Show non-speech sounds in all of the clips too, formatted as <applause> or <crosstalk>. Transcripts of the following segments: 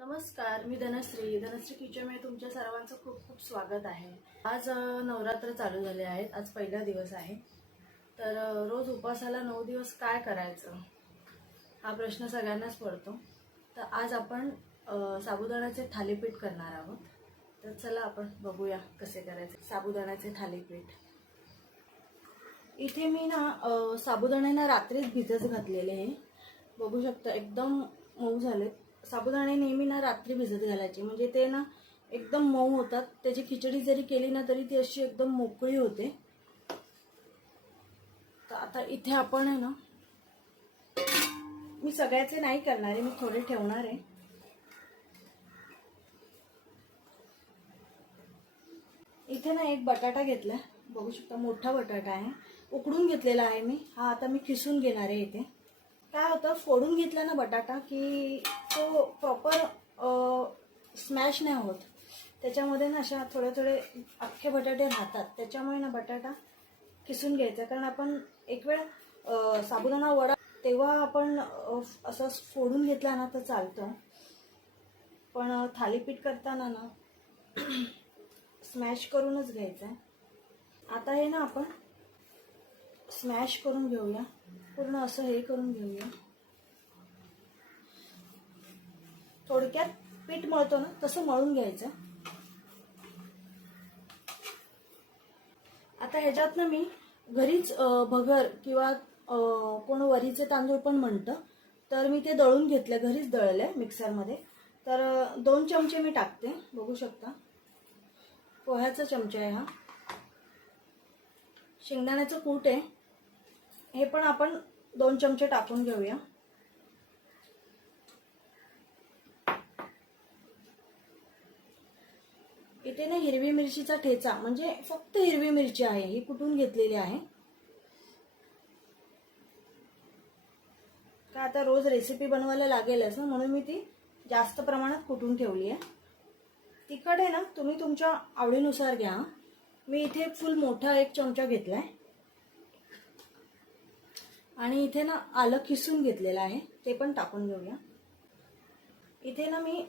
नमस्कार मी धनश्री. धनश्री किचनमध्ये तुमच्या सर्वांचं खूप खूप स्वागत आहे. आज नवरात्र चालू झाले आहेत. आज पहिला दिवस आहे. तर रोज उपवासाला नऊ दिवस काय करायचं? हा प्रश्न सगळ्यांनाच पडतो. तर आज आपण साबुदाण्याचे थालीपीठ करणार आहोत. तर चला आपण बघूया कसे करायचे साबुदाण्याचे थालीपीठ. इथे मी ना साबुदाण्यांना रात्रीच भिजत घातलेले आहे. बघू शकता एकदम मऊ झालेत. साबुदाणे नेहमी ना रात्री भिजत घालायचे. म्हणजे ते ना एकदम मऊ होतात. त्याची खिचडी जरी केली ना तरी ती अशी एकदम मोकळी होते. तर आता इथे आपण आहे ना मी सगळ्याचे नाही करणार आहे मी थोडे ठेवणार आहे. इथे ना एक बटाटा घेतला. बघू शकता मोठा बटाटा आहे. उकडून घेतलेला आहे मी. हा आता मी खिसून घेणार आहे इथे. काय होतं फोडून घेतला ना बटाटा की तो प्रॉपर स्मॅश नाही होत. त्याच्यामध्ये ना अशा थोडे थोडे अख्खे बटाटे राहतात. त्याच्यामुळे ना बटाटा किसून घ्यायचा. कारण आपण एक वेळ साबुदाणा वडा तेव्हा आपण असं फोडून घेतला ना तर चालतं. पण थालीपीठ करताना ना <clears throat> स्मॅश करूनच घ्यायचं आहे आता हे ना आपण स्मॅश करून घेऊया. पूर्ण असं हे करून घेऊया. थोडक्यात पीठ मळतो ना तसं मळून घ्यायचं. आता ह्याच्यात ना मी घरीच भगर किंवा कोण वरीचे तांदूळ पण म्हणतं तर मी ते दळून घेतले घरीच दळले मिक्सरमध्ये. तर दोन चमचे मी टाकते बघू शकता. पोह्याचा चमचा आहे हा. शेंगदाण्याचं कूट आहे. हे पण आपण दोन चमचे टाकून घेऊया. इथे ना हिरवी मिरचीचा ठेचा म्हणजे फक्त हिरवी मिरची आहे ही कुठून घेतलेली आहे? का आता रोज रेसिपी बनवायला लागेलच ना म्हणून मी ती जास्त प्रमाणात कुटून ठेवली आहे? तिखट आहे ना तुम्ही तुमच्या आवडीनुसार घ्या. मी इथे फुल मोठा एक चमचा घेतला आहे आणि इथे ना आलं किसून घेतलेलं आहे ते पण टाकून घेऊया. इथे ना मी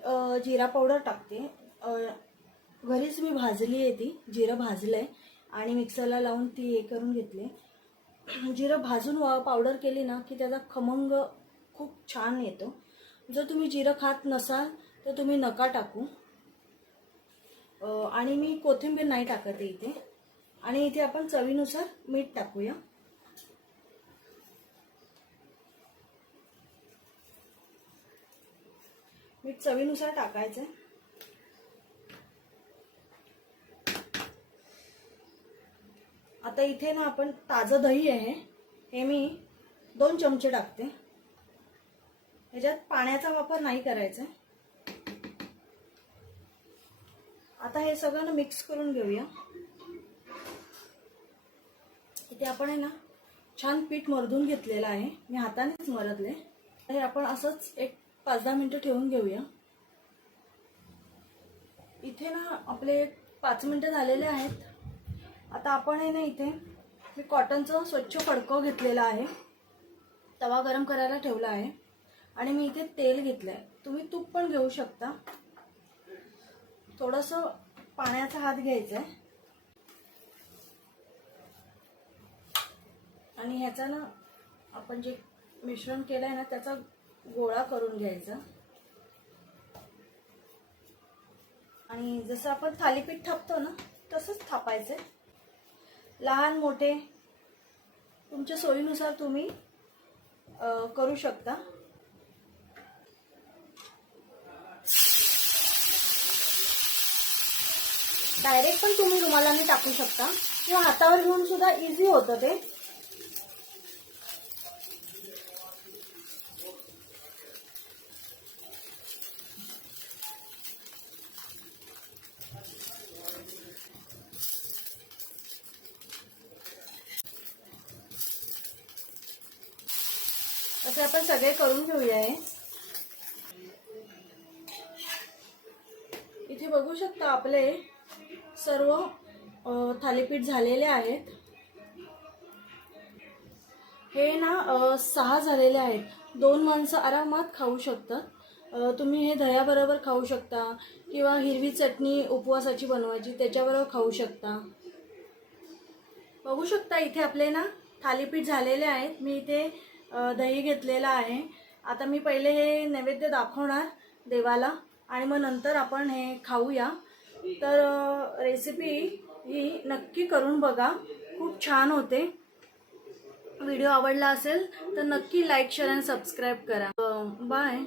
जिरा पावडर टाकते. घरीच मी भाजली आहे ती जिरं भाजलंय आणि मिक्सरला लावून ती हे करून घेतली. जिरं भाजून वा पावडर केली ना की त्याचा खमंग खूप छान येतो. जर तुम्ही जिरं खात नसाल तर तुम्ही नका टाकू. आणि मी कोथिंबीर नाही टाकत आहे इथे. आणि इथे आपण चवीनुसार मीठ टाकूया. मीठ चवीनुसार टाकायचं आता इथे ना आपण ताजं दही आहे. हे मी दोन चमचे टाकते. ह्याच्यात पाण्याचा वापर नाही करायचा आता हे सगळं ना मिक्स करून घेऊया. इथे आपण आहे ना छान पीठ मरदून घेतलेलं आहे. मी हातानेच मरदले हे आपण असंच एक पाच दहा मिनटं ठेवून घेऊया. इथे ना आपले पाच मिनटं झालेले आहेत. आता आपण आहे ना इथे मी कॉटनचं स्वच्छ फडकं घेतलेलं आहे. तवा गरम करायला ठेवला आहे. आणि मी इथे तेल घेतलं आहे तुम्ही तूप पण घेऊ शकता. थोडंसं पाण्याचा हात घ्यायचा आहे आणि ह्याचा ना आपण जे मिश्रण केलं आहे ना त्याचा गोळा करून घ्यायचा. आणि जसं आपण थालीपीठ थापतो ना तसंच थापायचं. लहान मोठे तुमच्या सोयीनुसार तुम्ही करू शकता. डायरेक्ट पण तुम्ही रुमालाने टाकू शकता. किंवा हातावर घेऊन सुद्धा इझी होतं ते. असे आपण सगळे करून घेऊया हे इथे बघू शकता आपले सर्व थालीपीठ झालेले आहेत. हे ना सहा झालेले आहेत. दोन माणसं आरामात खाऊ शकतात. तुम्ही हे दह्याबरोबर खाऊ शकता किंवा हिरवी चटणी उपवासाची बनवायची त्याच्याबरोबर खाऊ शकता. बघू शकता इथे आपले ना थालीपीठ झालेले आहेत. मी इथे दही घेतलेलं आहे. आता मी पहिले हे नैवेद्य दाखवणार देवाला आणि मग नंतर आपण हे खाऊया. तर रेसिपी ही नक्की करून बघा. खूप छान होते. व्हिडिओ आवडला असेल तर नक्की लाईक शेअर आणि सबस्क्राईब करा. बाय